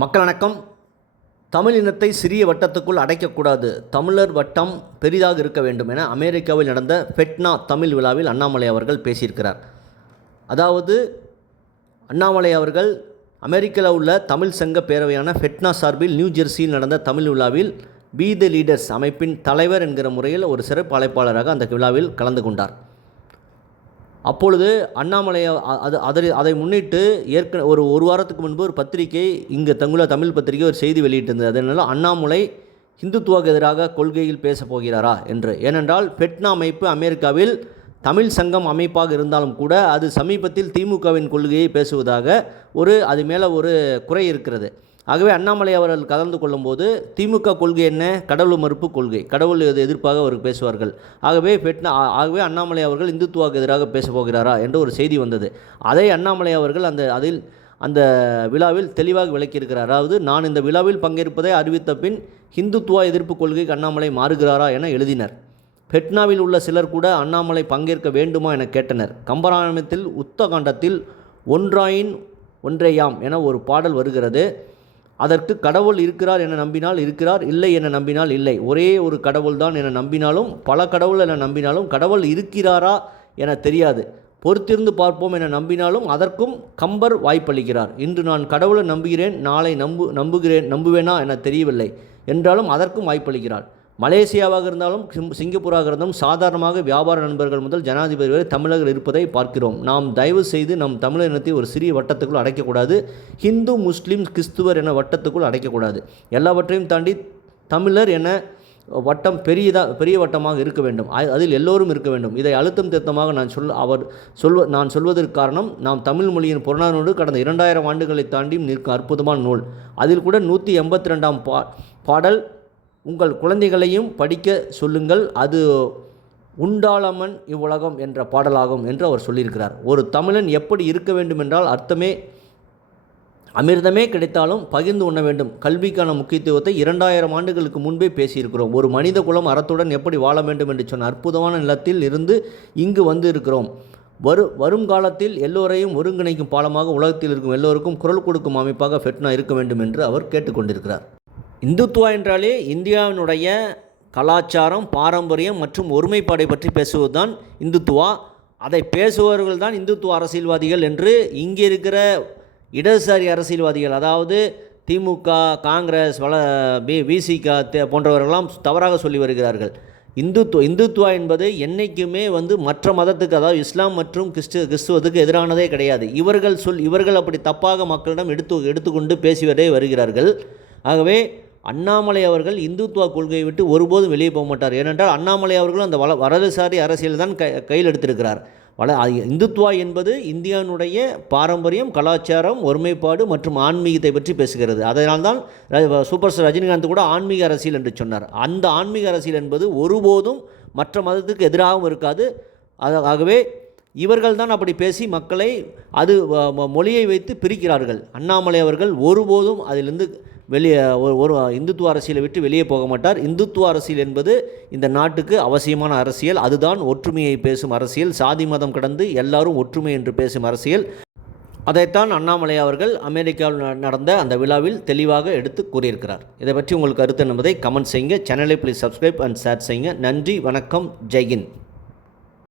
மக்கள் வணக்கம். தமிழ் இனத்தை சிறிய வட்டத்துக்குள் அடைக்கக்கூடாது, தமிழர் வட்டம் பெரிதாக இருக்க வேண்டும் என அமெரிக்காவில் நடந்த ஃபெட்னா தமிழ் விழாவில் அண்ணாமலை அவர்கள் பேசியிருக்கிறார். அதாவது அண்ணாமலை அவர்கள் அமெரிக்காவில் உள்ள தமிழ் சங்க பேரவையான ஃபெட்னா சார்பில் நியூ ஜெர்சியில் நடந்த தமிழ் விழாவில் பி த லீடர்ஸ் அமைப்பின் தலைவர் என்கிற முறையில் ஒரு சிறப்பு அழைப்பாளராக அந்த விழாவில் கலந்து கொண்டார். அப்பொழுது அண்ணாமலை அதை முன்னிட்டு ஒரு வாரத்துக்கு முன்பு ஒரு பத்திரிகை, இங்கே தமிழ் பத்திரிகை ஒரு செய்தி வெளியிட்டிருந்தது. அதனால் அண்ணாமலை இந்துத்துவாவுக்கு எதிராக கொள்கையில் பேசப் போகிறாரா என்று. ஏனென்றால் ஃபெட்னா அமைப்பு அமெரிக்காவில் தமிழ் சங்கம் அமைப்பாக இருந்தாலும் கூட அது சமீபத்தில் திமுகவின் கொள்கையை பேசுவதாக அது மேலே ஒரு குறை இருக்கிறது. ஆகவே அண்ணாமலை அவர்கள் கலந்து கொள்ளும்போது திமுக கொள்கை என்ன? கடவுள் மறுப்பு கொள்கை, கடவுள் எதிர்ப்பாக அவர் பேசுவார்கள். ஆகவே அண்ணாமலை அவர்கள் இந்துத்துவாவுக்கு எதிராக பேசப் போகிறாரா என்று ஒரு செய்தி வந்தது. அதை அண்ணாமலை அவர்கள் அந்த விழாவில் தெளிவாக விளக்கியிருக்கிறார். அதாவது, நான் இந்த விழாவில் பங்கேற்பதை அறிவித்த பின் இந்துத்துவா எதிர்ப்பு கொள்கைக்கு அண்ணாமலை மாறுகிறாரா என எழுதினர். ஃபெட்னாவில் உள்ள சிலர் கூட அண்ணாமலை பங்கேற்க வேண்டுமா என கேட்டனர். கம்பராமாயணத்தில் உத்தகாண்டத்தில் ஒன்றாயின் ஒன்றேயாம் என ஒரு பாடல் வருகிறது. அதற்கு கடவுள் இருக்கிறார் என நம்பினால் இருக்கிறார், இல்லை என நம்பினால் இல்லை. ஒரே ஒரு கடவுள் தான் என நம்பினாலும், பல கடவுள் என நம்பினாலும் கடவுள் இருக்கிறாரா என தெரியாது. பொறுத்திருந்து பார்ப்போம் என நம்பினாலும் அதற்கும் கம்பர் வாய்ப்பளிக்கிறார். இன்று நான் கடவுளை நம்புகிறேன், நாளை நம்புவேனா என தெரியவில்லை என்றாலும் அதற்கும் வாய்ப்பளிக்கிறார். மலேசியாவாக இருந்தாலும் சிங்கப்பூராக இருந்தாலும் சாதாரணமாக வியாபார நண்பர்கள் முதல் ஜனாதிபதி வரை தமிழர்கள் இருப்பதை பார்க்கிறோம். நாம் தயவு செய்து நம் தமிழர் இனத்தை ஒரு சிறிய வட்டத்துக்குள் அடைக்கக்கூடாது. ஹிந்து, முஸ்லீம், கிறிஸ்துவர் என வட்டத்துக்குள் அடைக்கக்கூடாது. எல்லாவற்றையும் தாண்டி தமிழர் என வட்டம் பெரிய வட்டமாக இருக்க வேண்டும். அதில் எல்லோரும் இருக்க வேண்டும். இதை அழுத்தம் திருத்தமாக நான் சொல்வதற்கு காரணம், நாம் தமிழ் மொழியின் புறநானூறு கடந்த 2000 ஆண்டுகளை தாண்டி நிற்கும் அற்புதமான நூல். அதில் கூட 182ஆம் பாடல், உங்கள் குழந்தைகளையும் படிக்க சொல்லுங்கள், அது உண்டாளமன் இவ்வுலகம் என்ற பாடலாகும் என்று அவர் சொல்லியிருக்கிறார். ஒரு தமிழன் எப்படி இருக்க வேண்டும் என்றால் அமிர்தமே கிடைத்தாலும் பகிர்ந்து உண்ண வேண்டும். கல்விக்கான முக்கியத்துவத்தை 2000 ஆண்டுகளுக்கு முன்பே பேசியிருக்கிறோம். ஒரு மனித குலம் அறத்துடன் எப்படி வாழ வேண்டும் என்று சொன்ன அற்புதமான நிலத்தில் இருந்து இங்கு வந்து இருக்கிறோம். வரும் காலத்தில் எல்லோரையும் ஒருங்கிணைக்கும் பாலமாக உலகத்தில் இருக்கும் எல்லோருக்கும் குரல் கொடுக்கும் அமைப்பாக ஃபெட்னா இருக்க வேண்டும் என்று அவர் கேட்டுக்கொண்டிருக்கிறார். இந்துத்துவா என்றாலே இந்தியாவினுடைய கலாச்சாரம், பாரம்பரியம் மற்றும் ஒருமைப்பாடை பற்றி பேசுவது தான் இந்துத்துவா. அதை பேசுபவர்கள் தான் இந்துத்துவ அரசியல்வாதிகள் என்று இங்கே இருக்கிற இடதுசாரி அரசியல்வாதிகள், அதாவது திமுக, காங்கிரஸ், விசிக போன்றவர்களெல்லாம் தவறாக சொல்லி வருகிறார்கள். இந்துத்துவா என்பது என்றைக்குமே மற்ற மதத்துக்கு, அதாவது இஸ்லாம் மற்றும் கிறிஸ்துவத்துக்கு எதிரானதே கிடையாது. இவர்கள் அப்படி தப்பாக மக்களிடம் எடுத்துக்கொண்டு பேசிவரே வருகிறார்கள். ஆகவே அண்ணாமலை அவர்கள் இந்துத்துவ கொள்கையை விட்டு ஒருபோதும் வெளியே போக மாட்டார். ஏனென்றால் அண்ணாமலை அவர்களும் அந்த வலதுசாரி அரசியல் தான் கையில் எடுத்திருக்கிறார். இந்துத்துவா என்பது இந்தியாவினுடைய பாரம்பரியம், கலாச்சாரம், ஒருமைப்பாடு மற்றும் ஆன்மீகத்தை பற்றி பேசுகிறது. அதனால்தான் சூப்பர் ஸ்டார் ரஜினிகாந்த் கூட ஆன்மீக அரசியல் என்று சொன்னார். அந்த ஆன்மீக அரசியல் என்பது ஒருபோதும் மற்ற மதத்துக்கு எதிராகவும் இருக்காது. ஆகவே இவர்கள் தான் அப்படி பேசி மக்களை மொழியை வைத்து பிரிக்கிறார்கள். அண்ணாமலை அவர்கள் ஒருபோதும் அதிலிருந்து ஒரு இந்துத்துவ அரசியலை விட்டு வெளியே போக மாட்டார். இந்துத்துவ அரசியல் என்பது இந்த நாட்டுக்கு அவசியமான அரசியல். அதுதான் ஒற்றுமையை பேசும் அரசியல். சாதி மதம் கடந்து எல்லாரும் ஒற்றுமை என்று பேசும் அரசியல். அதைத்தான் அண்ணாமலை அவர்கள் அமெரிக்காவில் நடந்த அந்த விழாவில் தெளிவாக எடுத்து கூறியிருக்கிறார். இதை பற்றி உங்களுக்கு கருத்து என்பதை கமெண்ட் செய்யுங்க. சேனலை ப்ளீஸ் சப்ஸ்கிரைப் அண்ட் ஷேர் செய்யுங்க. நன்றி, வணக்கம், ஜெய்ஹிந்த்.